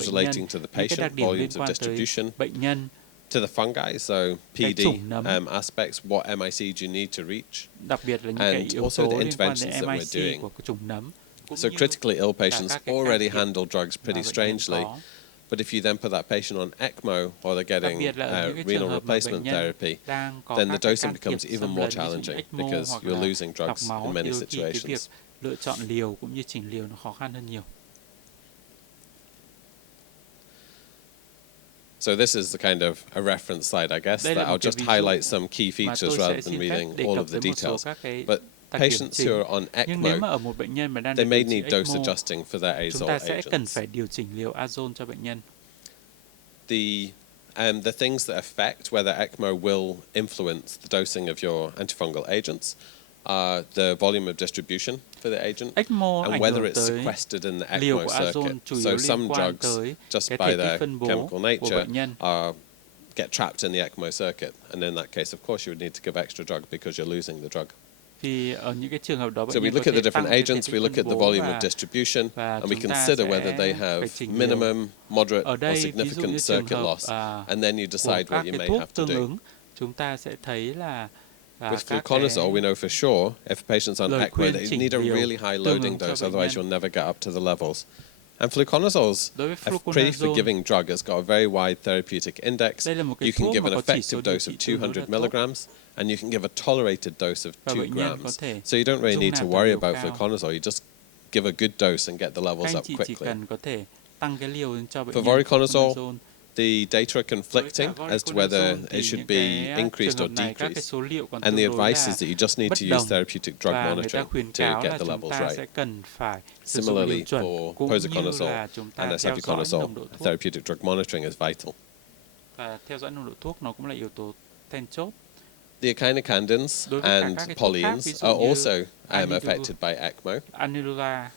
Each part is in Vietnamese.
bệnh nhân, relating to the những cái đặc patient, điểm liên volumes of quan tới distribution, bệnh nhân, to the fungi, so cái PD chủng nấm, aspects, what MIC do you need to reach, đặc biệt là những cái and yếu also the tố liên quan interventions đến that we're MIC doing. của cái chủng nấm, cũng So như critically ill cả patients các cái can already thiệp handle drugs mà pretty bệnh nhân strangely, có. but if you then put that patient on ECMO or they're Đặc getting biệt là ở những cái trường renal hợp mà bệnh replacement nhân therapy, đang có then the các cái dosing can thiệp becomes even xâm more lấn, ví dụ như challenging ECMO because hoặc you're là losing lọc drugs máu, in thì many đôi khi cái việc situations. lựa chọn liều cũng như chỉnh liều nó khó khăn hơn nhiều. So this is the kind of a reference slide, I guess, Đây that là một I'll cái just ví dụ highlight some key mà features tôi rather sẽ than xin phép reading đề all of cập the tới một số details. các cái But đặc điểm patients chính. who are on Nhưng nếu mà ECMO, ở một bệnh nhân mà đang they được may điều trị need dose ECMO, adjusting for their chúng azole ta sẽ cần agents. phải điều chỉnh liều azole cho bệnh nhân. The things that affect whether ECMO will influence the dosing of your antifungal agents are the volume of distribution for the agent ECMO and ảnh whether hưởng it's tới sequestered in the liều ECMO của azole circuit. chủ So yếu some liên quan drugs, tới just cái by thể tích their phân bố chemical của nature, bệnh nhân. get trapped in the ECMO circuit. And in that case, of course, you would need to give extra drug because you're losing the drug. Thì ở những cái trường hợp đó So bệnh we nhân có look at thể the tăng different cái thể agents, tích we look phân at the bố volume of distribution, và and we chúng ta consider whether sẽ they phải have chỉnh liều. minimum, moderate, Ở or đây ví dụ significant như trường circuit hợp loss, and then you của decide các what you cái may thuốc have to tương do. ứng, chúng ta sẽ thấy là With các cái fluconazole, we know for sure if a patient's on lời ECMO, khuyên they chỉnh need a liều really high tương loading ứng cho dose, bệnh otherwise nhân. you'll never get up to the levels. And fluconazole Đối với a pretty fluconazole, forgiving drug. It's got a very wide therapeutic index. đây là một cái You can thuốc give mà an có chỉ effective số điều dose trị of tương đối là 200 tốt milligrams, and you can give a tolerated dose of và 2 bệnh nhân có grams. thể So you don't really dung need to nạp được worry liều about cao. fluconazole. You just give a good dose and get the Các levels anh up chị chỉ quickly. cần có thể tăng cái liều cho bệnh For nhân voriconazole, fluconazole. the data are conflicting Với as cả to whether voriconazole it thì should những be cái increased trường or hợp này các cái decreased. số liệu còn And tương the đối advice là is that you just need bất to use đồng therapeutic drug và người ta monitoring khuyến to cáo get là the chúng levels ta right. sẽ cần phải sử dụng liều Similarly, chuẩn for cũng như posaconazole là chúng ta and theo dõi isavuconazole, nồng độ thuốc therapeutic drug monitoring is vital. và theo dõi nồng độ thuốc nó cũng là yếu tố then chốt. The echinocandins Đối với cả and các cái thuốc khác, ví polyenes dụ are như also affected by ECMO. Anilula,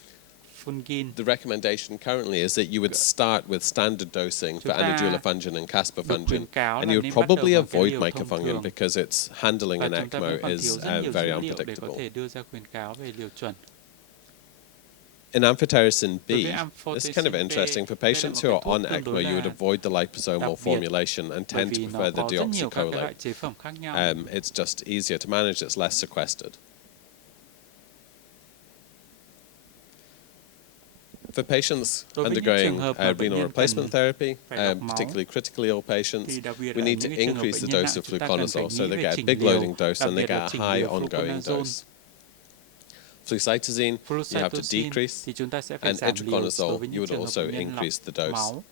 Fungin. The recommendation currently is that you would start with standard dosing for anadulafungin and Được caspofungin, khuyến cáo and là you nên would bắt đầu probably bằng cái avoid liều thông micafungin thường because its handling và in chúng ta vẫn ECMO còn is thiếu rất nhiều very dữ liệu để có unpredictable. thể đưa ra khuyến cáo về liều chuẩn. In amphotericin B, Đối với this is amphotericin kind of B, interesting. For đây là patients một who cái are on thuốc tương ECMO, đối you would là avoid the liposomal đặc biệt formulation and bởi tend to vì nó prefer the có rất nhiều các cái loại deoxycholate. chế phẩm khác nhau. It's just easier to manage, it's less sequestered. For patients Đối với những undergoing trường hợp mà bệnh renal nhân replacement cần therapy, phải lọc máu, particularly critically ill patients, thì đặc biệt we là need to những cái trường hợp increase bệnh the nhân dose nặng, of chúng ta cần phải fluconazole so nghĩ they về get a chỉnh big liều, loading dose đặc and they biệt get là a chỉnh high liều ongoing fluconazole. dose. Flucytosine, you have to Flucytosine decrease, thì chúng ta sẽ phải and giảm liều đối itraconazole, với you những would trường hợp also bệnh nhân increase the lọc dose. máu.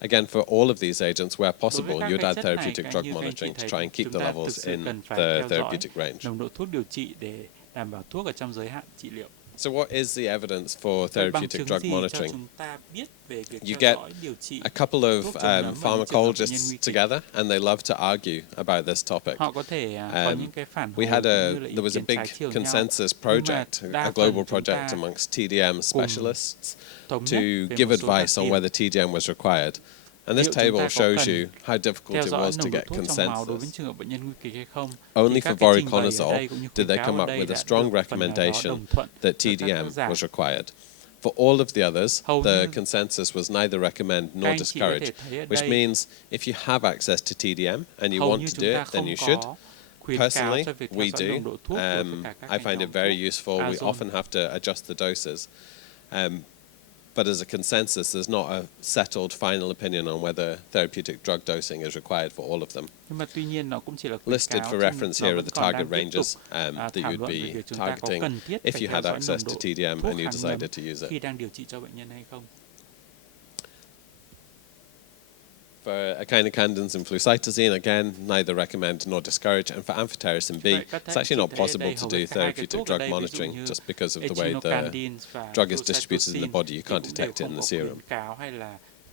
Again, for all of these agents, where Đối với possible, các you'd cái add chất này, therapeutic như drug các anh chị monitoring to thấy, try and keep chúng the ta thực levels sự in cần phải the theo dõi therapeutic range. nồng độ thuốc điều trị để đảm bảo thuốc ở trong giới hạn trị liệu. So what is the evidence for Vậy bằng therapeutic chứng drug gì cho monitoring? chúng ta biết về việc You theo get dõi điều trị a couple of thuốc chống nấm và những trường hợp bệnh nhân pharmacologists nguy kịch? together, and they love to argue about this topic. Họ có thể có những cái phản hồi We had cũng như là ý there was a kiến big trái chiều nhau. consensus Nhưng mà project, đa a phần global chúng project ta amongst TDM specialists thống to nhất về give một số các advice on điểm. whether TDM was required. And this Liệu chúng table ta có shows cần you how difficult theo it dõi was to nồng độ get thuốc trong máu đối với consensus. trường hợp bệnh nhân nguy kịch hay không? Only Thì for các cái trình bày ở voriconazole đây cũng như did khuyến they cáo come ở up đây with a đã strong được phần nào đó recommendation đồng thuận that với các TDM tác giả. was required. For all of the others, Hầu the như consensus was neither recommend các nor anh chị có thể discourage, thấy ở which đây means if you have access to TDM and you hầu want như to chúng do ta it, then không you should. có khuyến cáo Personally, cho việc theo we dõi do. nồng độ thuốc đối với cả các I cái find it nhóm very thuốc useful. We azole. often have to adjust the doses. But as a consensus, there's not a settled final opinion on whether therapeutic drug dosing is required for all of them. Nhưng mà tuy nhiên nó cũng chỉ là khuyến Listed cáo, for chứ reference nó here vẫn are the còn target đang tiếp tục ranges that thảo you'd luận về be việc chúng ta có targeting cần thiết if phải you theo had dõi access nồng to độ TDM thuốc and you kháng nấm decided to use it. khi đang điều trị cho bệnh nhân hay không. For echinocandins and flucytosine, again, neither recommend nor discourage. And for amphotericin B, it's actually not possible to do therapeutic drug monitoring just because of the way the drug is distributed in the body. You can't detect it in the serum.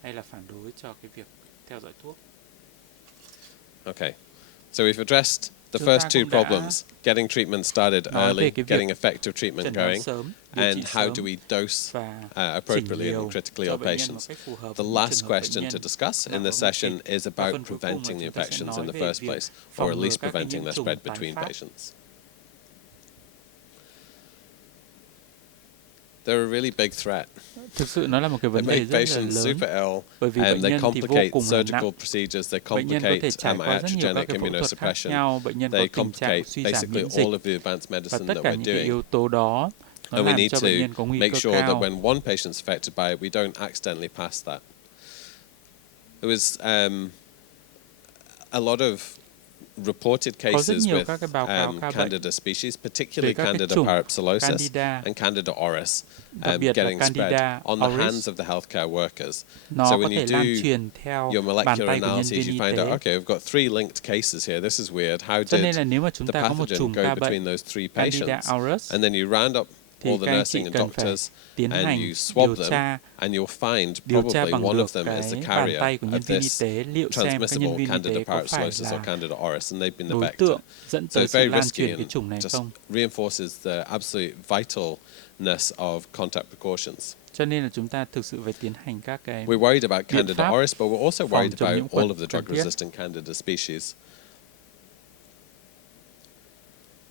Hay là phản đối cho cái việc theo dõi thuốc. Okay, so we've addressed the first two problems, getting treatment started early, getting effective treatment going, and how do we dose appropriately in critically ill patients. The last question to discuss in this session is about preventing the infections in the first place, or at least preventing their spread between patients. they're a really big threat. Thực sự nó là một cái vấn They đề make rất là patients lớn. super ill. Bởi vì bệnh They nhân thì vô complicate cùng là surgical nặng. procedures. They Bệnh nhân có thể complicate trải qua rất nhiều các iatrogenic cái phẫu thuật khác immunosuppression. nhau. Bệnh nhân có They tình trạng complicate suy giảm basically miễn dịch. all of the advanced Và medicine tất that cả we're những cái doing. yếu tố đó nó And we làm need cho to bệnh nhân có nguy make cơ sure that cao. when one patient's affected by it, we don't accidentally pass that. There was a lot of reported cases with Candida species, particularly Candida parapsilosis and Candida auris, getting spread on the hands of the healthcare workers. So when you do your molecular analyses, you find out, okay, we've got 3 linked cases here. This is weird. How did the pathogen go between those 3 patients? And then you round up all the nursing and doctors, and you swab them, and you'll find probably one of them is the carrier of this transmissible Candida parapsilosis or Candida auris, and they've been the vector. So it's very risky and just reinforces the absolute vitalness of contact precautions. Cho nên là chúng ta thực sự phải tiến hành các cái We're worried about Candida auris, but we're also worried about all of the drug-resistant Candida species.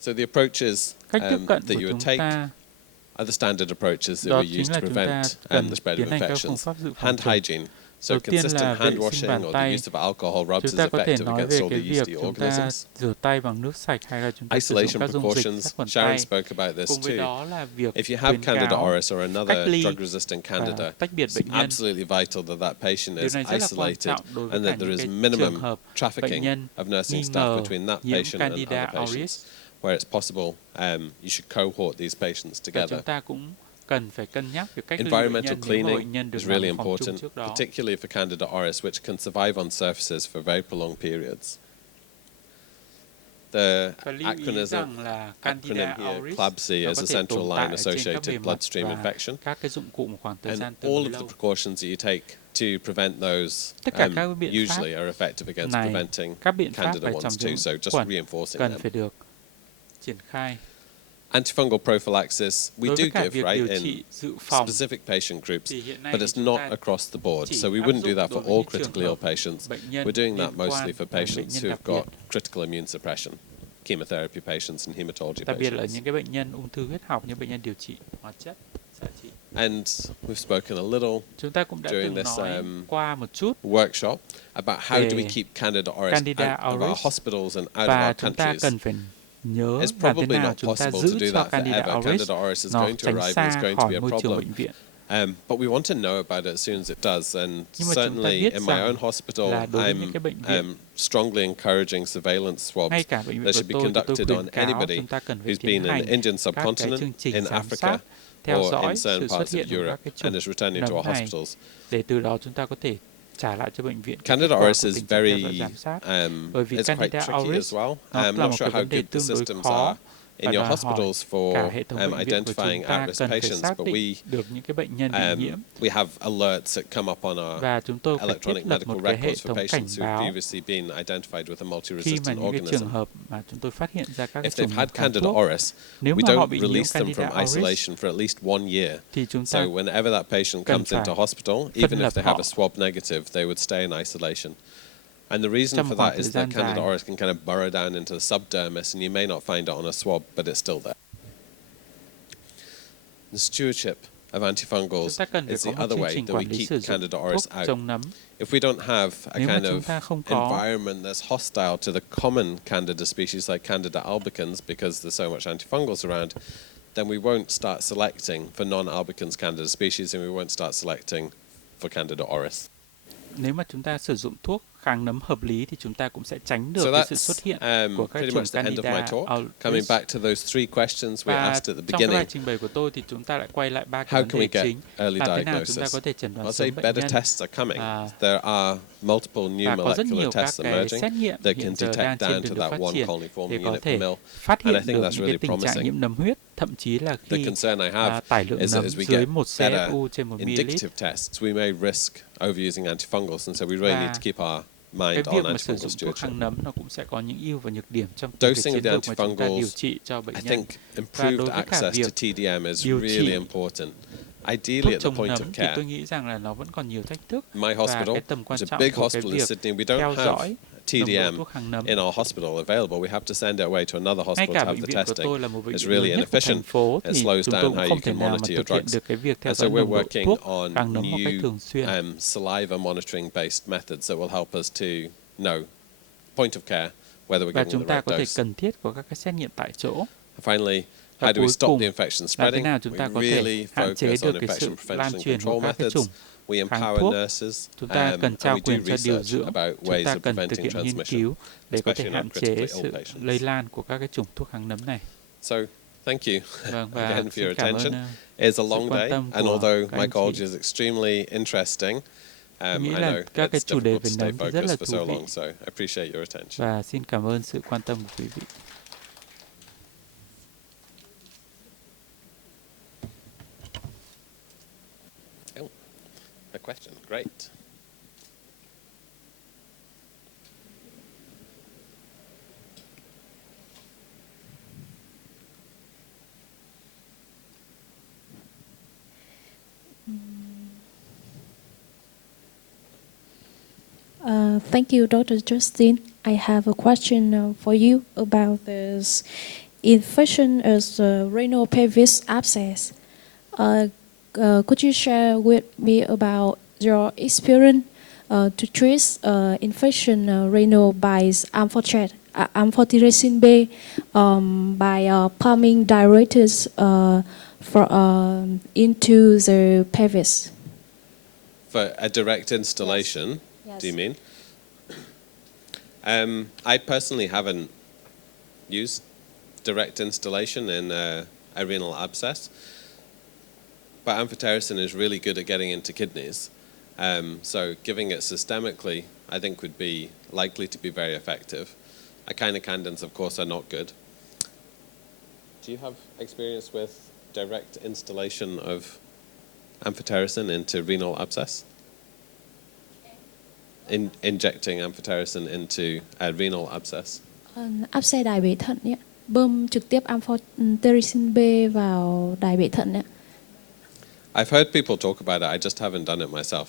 So the approaches that you would take are the standard approaches that we use to prevent the spread of infections. Hand hygiene, so consistent hand washing or the use of alcohol rubs is effective against all the yeasty organisms. Isolation precautions, Sharon spoke about this too. If you have Candida auris or another drug-resistant Candida, it's absolutely vital that that patient is isolated and that there is minimum trafficking of nursing staff between that patient and other patients. Where it's possible, you should cohort these patients together. Environmental cleaning is really important, particularly for Candida auris, which can survive on surfaces for very prolonged periods. The acronym here, CLABSI, is a central line-associated bloodstream infection. And all of the precautions that you take to prevent those usually are effective against preventing Candida ones too, so just reinforcing them. Antifungal prophylaxis, we do give, right, in specific patient groups, but it's not across the board. So we wouldn't do that for all critically ill patients. We're doing that mostly for patients who've got critical immune suppression, chemotherapy patients and hematology patients. And we've spoken a little during this workshop about how do we keep Candida auris out of our hospitals and out of our countries. It's probably not possible to do that forever. Candida auris is going to arrive and it's going to be a problem. But we want to know about it as soon as it does. And certainly in my own hospital, I'm strongly encouraging surveillance swabs that should be conducted on anybody who's been in the Indian subcontinent, in Africa, or in certain parts of Europe and is returning to our hospitals. Candida auris is it's quite tricky as well. I'm not sure how good the systems are in your hospitals for identifying at-risk patients, but we have alerts that come up on our electronic medical records for patients who've previously been identified with a multi-resistant organism. If they've had Candida auris, we don't release them from isolation for at least 1 year. So whenever that patient comes into hospital, even if they have a swab negative, they would stay in isolation. And the reason for that is that Candida auris can kind of burrow down into the subdermis, and you may not find it on a swab, but it's still there. The stewardship of antifungals is the other way that we keep Candida auris out. If we don't have a kind of environment that's hostile to the common Candida species like Candida albicans, because there's so much antifungals around, then we won't start selecting for non-albicans Candida species, and we won't start selecting for Candida auris. Nếu mà chúng ta sử dụng thuốc kháng nấm hợp lý thì chúng ta cũng sẽ tránh được cái sự xuất hiện của các chủng Candida auris. Coming back to those 3 questions we asked at the beginning. Trong cái bài trình bày của tôi thì chúng ta lại quay lại 3 cái vấn đề chính. Early diagnosis? I'll say better tests are coming. There are multiple new molecular tests emerging that can detect down to that 1 coliform unit per mil, and I think that's really promising. Thậm chí là the concern I have is that as we get better indicative tests, we may risk overusing antifungals, and so we really need to keep our mind on antifungal stewardship. Dosing of the antifungals, I think improved access to TDM is really important. Ideally at the point of care. My hospital is a big hospital in Sydney. We don't have TDM in our hospital available, we have to send it away to another hospital to have the testing. It's really inefficient. It slows down how you can monitor your drugs. And so we're working on new saliva monitoring-based methods that will help us to know point of care whether we're Và giving chúng the ta right có thể dose. cần thiết có các cái xét nghiệm tại chỗ. Finally, Và how do we cuối stop cùng the infection là thế spreading? nào chúng ta We có really thể hạn chế focus on được cái sự infection lan prevention and truyền control của các cái methods. chủng. We Kháng empower thuốc, nurses chúng ta and cần trao we do quyền cho điều research dưỡng. about Chúng ways ta of cần thực preventing hiện nghiên transmission, cứu để có thể especially in hạn our chế critically sự ill patients. lây lan của các cái chủng thuốc kháng nấm này. So, thank you Vâng, và again for xin your cảm ơn attention. It's a long quan day, tâm and của although các my anh college chị. is extremely interesting, I Nghĩ know là các cái it's chủ đề difficult về to stay nấm thì rất là focused for so thú vị. long, so I appreciate your attention. Và xin cảm ơn sự quan tâm của quý vị. Oh, a question, great. Thank you, Dr. Justin. I have a question for you about this infection as renal pelvis abscess. Could you share with me about your experience to treat infection renal by amphotericin B by pumping diuretic into the pelvis? For a direct installation, Yes. do you mean? I personally haven't used direct installation in a renal abscess, but amphotericin is really good at getting into kidneys. So giving it systemically, I think, would be likely to be very effective. Echinocandins, of course, are not good. Do you have experience with direct installation of amphotericin into renal abscess? Injecting amphotericin into a renal abscess. Áp xe đài bể thận nhé. Bơm trực tiếp amphotericin B vào đài bể thận nhé. I've heard people talk about it. I just haven't done it myself.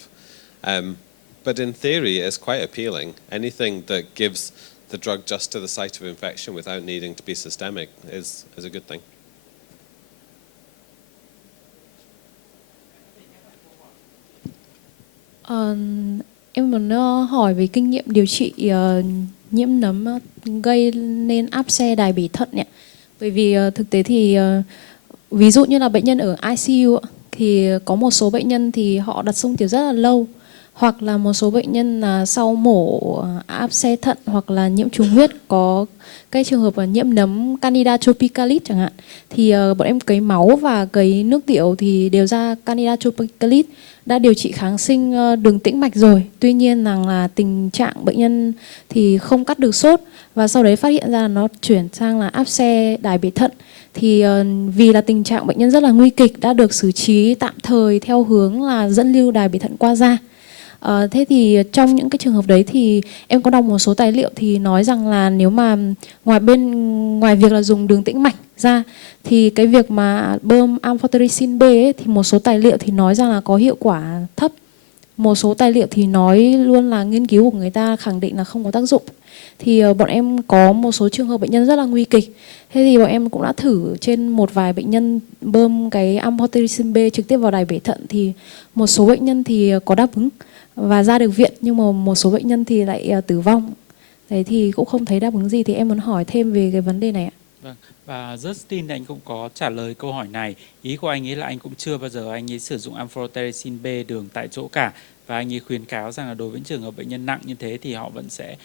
But in theory, it's quite appealing. Anything that gives the drug just to the site of infection without needing to be systemic is a good thing. Em muốn hỏi về kinh nghiệm điều trị nhiễm nấm gây nên áp xe đài bể thận nhé. Bởi vì thực tế thì ví dụ như là bệnh nhân ở ICU thì có một số bệnh nhân thì họ đặt xung tiểu rất là lâu, hoặc là một số bệnh nhân là sau mổ áp xe thận hoặc là nhiễm trùng huyết, có cái trường hợp là nhiễm nấm Candida tropicalis chẳng hạn, thì bọn em cấy máu và cấy nước tiểu thì đều ra Candida tropicalis, đã điều trị kháng sinh đường tĩnh mạch rồi. Tuy nhiên là tình trạng bệnh nhân thì không cắt được sốt, và sau đấy phát hiện ra là nó chuyển sang là áp xe đài bể thận. Thì vì là tình trạng bệnh nhân rất là nguy kịch, đã được xử trí tạm thời theo hướng là dẫn lưu đài bể thận qua da. Thế thì trong những cái trường hợp đấy thì em có đọc một số tài liệu thì nói rằng là nếu mà ngoài việc là dùng đường tĩnh mạch ra thì cái việc mà bơm amphotericin B ấy, thì một số tài liệu thì nói rằng là có hiệu quả thấp. Một số tài liệu thì nói luôn là nghiên cứu của người ta khẳng định là không có tác dụng. Thì bọn em có một số trường hợp bệnh nhân rất là nguy kịch. Thế thì bọn em cũng đã thử trên một vài bệnh nhân bơm cái amphotericin B trực tiếp vào đài bể thận, thì một số bệnh nhân thì có đáp ứng và ra được viện, nhưng mà một số bệnh nhân thì lại tử vong. Đấy thì cũng không thấy đáp ứng gì, thì em muốn hỏi thêm về cái vấn đề này ạ. Vâng. Và Justin anh cũng có trả lời câu hỏi này. Ý của anh ấy là anh cũng chưa bao giờ anh ấy sử dụng amphotericin B đường tại chỗ cả. Và anh ấy khuyến cáo rằng là đối với trường hợp bệnh nhân nặng như thế thì họ vẫn sẽ